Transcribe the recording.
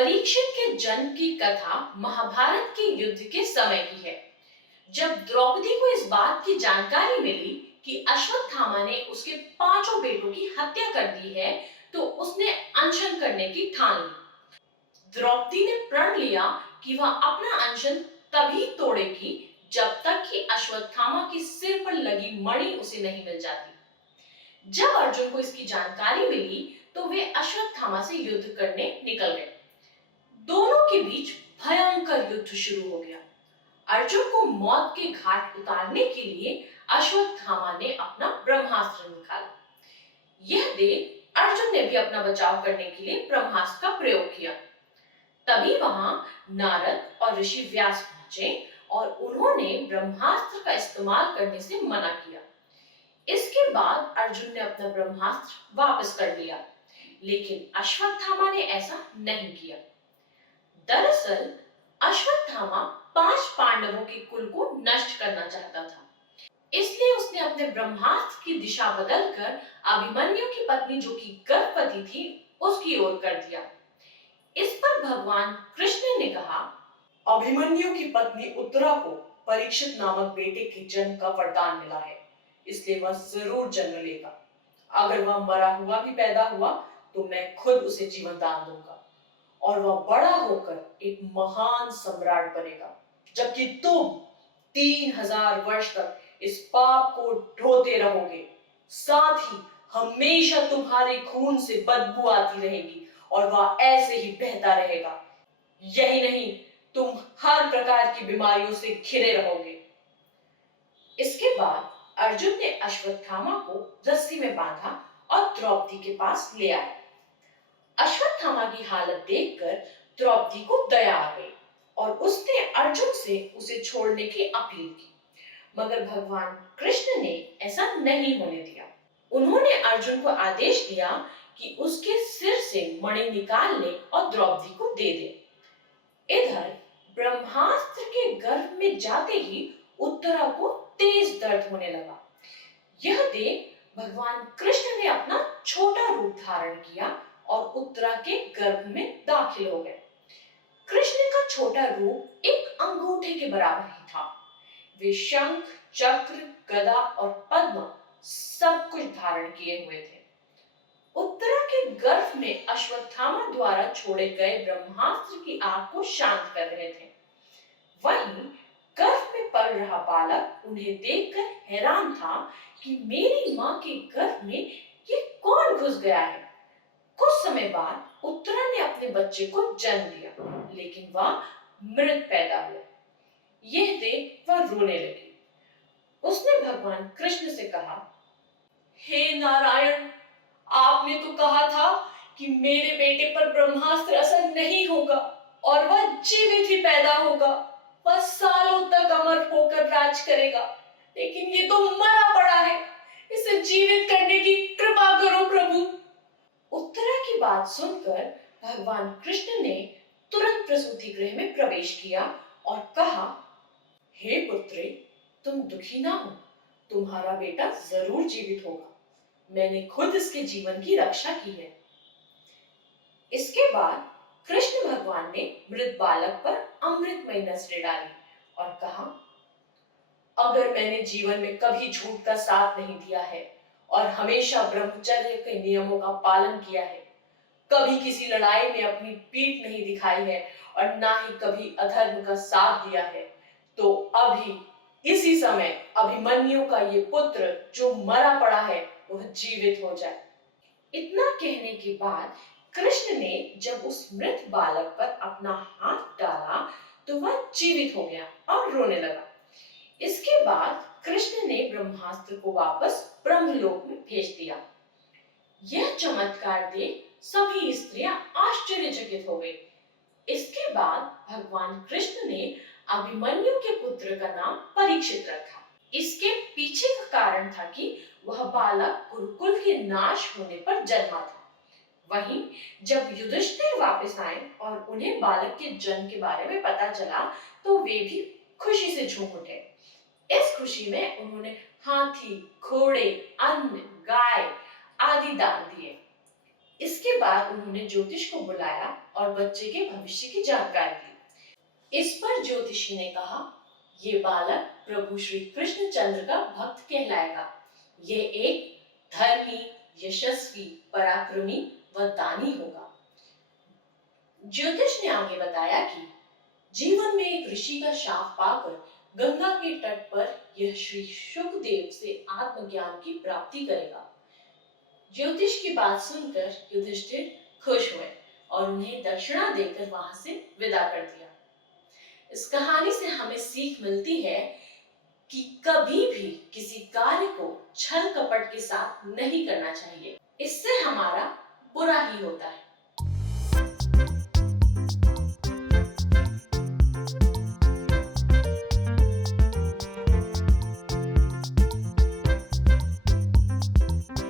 परीक्षित के जन्म की कथा महाभारत के युद्ध के समय की है। जब द्रौपदी को इस बात की जानकारी मिली कि अश्वत्थामा ने उसके पांचों बेटों की हत्या कर दी है, तो उसने अनशन करने की ठान ली। द्रौपदी ने प्रण लिया कि वह अपना अनशन तभी तोड़ेगी जब तक कि अश्वत्थामा के सिर पर लगी मणि उसे नहीं मिल जाती। जब अर्जुन को इसकी जानकारी मिली, तो वे अश्वत्थामा से युद्ध करने निकल गए। दोनों के बीच भयंकर युद्ध शुरू हो गया। अर्जुन को मौत के घाट उतारने के लिए अश्वत्थामा ने अपना ब्रह्मास्त्र निकाला। यह देख अर्जुन ने भी अपना बचाव करने के लिए ब्रह्मास्त्र का प्रयोग किया। तभी वहां नारद और ऋषि व्यास पहुंचे और उन्होंने ब्रह्मास्त्र का इस्तेमाल करने से मना किया। इसके बाद अर्जुन ने अपना ब्रह्मास्त्र वापस कर लिया, लेकिन अश्वत्थामा ने ऐसा नहीं किया। दरअसल अश्वत्थामा 5 पांडवों के कुल को नष्ट करना चाहता था, इसलिए उसने अपने ब्रह्मास्त्र की दिशा बदलकर अभिमन्यु की पत्नी, जो कि गर्भवती थी, उसकी ओर कर दिया। इस पर भगवान कृष्ण ने कहा, अभिमन्यु की पत्नी उत्तरा को परीक्षित नामक बेटे के जन्म का वरदान मिला है, इसलिए वह जरूर जन्म लेगा। अगर वह मरा हुआ भी पैदा हुआ तो मैं खुद उसे जीवन दान दूंगा और वह बड़ा होकर एक महान सम्राट बनेगा, जबकि तुम 3000 वर्ष तक इस पाप को ढोते रहोगे। साथ ही हमेशा तुम्हारे खून से बदबू आती रहेगी और वह ऐसे ही बहता रहेगा। यही नहीं, तुम हर प्रकार की बीमारियों से घिरे रहोगे। इसके बाद अर्जुन ने अश्वत्थामा को रस्सी में बांधा और द्रौपदी के पास ले आया। अश्वत्थामा की हालत देखकर द्रौपदी को दया आ गई और उसने अर्जुन से उसे छोड़ने की अपील की, मगर भगवान कृष्ण ने ऐसा नहीं होने दिया। उन्होंने अर्जुन को आदेश दिया कि उसके सिर से मणि निकाल ले और द्रौपदी को दे दे। इधर ब्रह्मास्त्र के गर्भ में जाते ही उत्तरा को तेज दर्द होने लगा। यह देख भगवान कृष्ण ने अपना छोटा रूप धारण किया और उत्तरा के गर्भ में दाखिल हो गए। कृष्ण का छोटा रूप एक अंगूठे के बराबर ही था। वे शंख, चक्र, गदा और पद्म सब कुछ धारण किए हुए थे। उत्तरा के गर्भ में अश्वत्थामा द्वारा छोड़े गए ब्रह्मास्त्र की आग को शांत कर रहे थे। वहीं गर्भ में पल रहा बालक उन्हें देखकर हैरान था कि मेरी मां के गर्भ में ये कौन घुस गया है। कुछ समय बाद उत्तरा ने अपने बच्चे को जन्म दिया, लेकिन वह मृत पैदा हुआ। यह देख वह रोने लगी। उसने भगवान कृष्ण से कहा, हे नारायण, आपने तो कहा था कि मेरे बेटे पर ब्रह्मास्त्र असर नहीं होगा और वह जीवित ही पैदा होगा। वह सालों तक अमर होकर राज करेगा, लेकिन ये तो मरा पड़ा है। इसे जीवित करने की कृपा करो प्रभु। उत्तरा की बात सुनकर भगवान कृष्ण ने तुरंत प्रसूति गृह में प्रवेश किया और कहा, हे पुत्री, तुम दुखी ना हो, तुम्हारा बेटा जरूर जीवित होगा। मैंने खुद इसके जीवन की रक्षा की है। इसके बाद कृष्ण भगवान ने मृत बालक पर अमृतमयी नजरें डाली और कहा, अगर मैंने जीवन में कभी झूठ का साथ नहीं दिया है और हमेशा ब्रह्मचर्य के नियमों का पालन किया है, कभी किसी लड़ाई में अपनी पीठ नहीं दिखाई है और ना ही कभी अधर्म का साथ दिया है, तो अभी इसी समय अभिमन्यु का ये पुत्र जो मरा पड़ा है वह जीवित हो जाए। इतना कहने के बाद कृष्ण ने जब उस मृत बालक पर अपना हाथ डाला तो वह जीवित हो गया और रोने लगा। इसके बाद कृष्ण ने ब्रह्मास्त्र को वापस ब्रह्मलोक में भेज दिया। यह चमत्कार देख सभी स्त्रियां आश्चर्यचकित हो गई। इसके बाद भगवान कृष्ण ने अभिमन्यु के पुत्र का नाम परीक्षित रखा। इसके पीछे का कारण था कि वह बालक गुरुकुल के नाश होने पर जन्मा था। वहीं जब युधिष्ठिर वापस आए और उन्हें बालक के जन्म के बारे में पता चला, तो वे भी खुशी से झूम उठे। इस खुशी में उन्होंने हाथी, घोड़े, अन्न, गाय आदि दान दिए। इसके बाद उन्होंने ज्योतिष को बुलाया और बच्चे के भविष्य की जानकारी ली। इस पर ज्योतिषी ने कहा, ये बालक प्रभु श्री कृष्णचंद्र का भक्त कहलाएगा। ये एक धर्मी, यशस्वी, पराक्रमी व दानी होगा। ज्योतिष ने आगे बताया कि जीवन में एक ऋषि का शाप पाकर गंगा के तट पर यह श्री शुकदेव से आत्मज्ञान की प्राप्ति करेगा। ज्योतिष की बात सुनकर युधिष्ठिर खुश हुए और उन्हें दक्षिणा देकर वहां से विदा कर दिया। इस कहानी से हमें सीख मिलती है कि कभी भी किसी कार्य को छल कपट के साथ नहीं करना चाहिए। इससे हमारा बुरा ही होता है।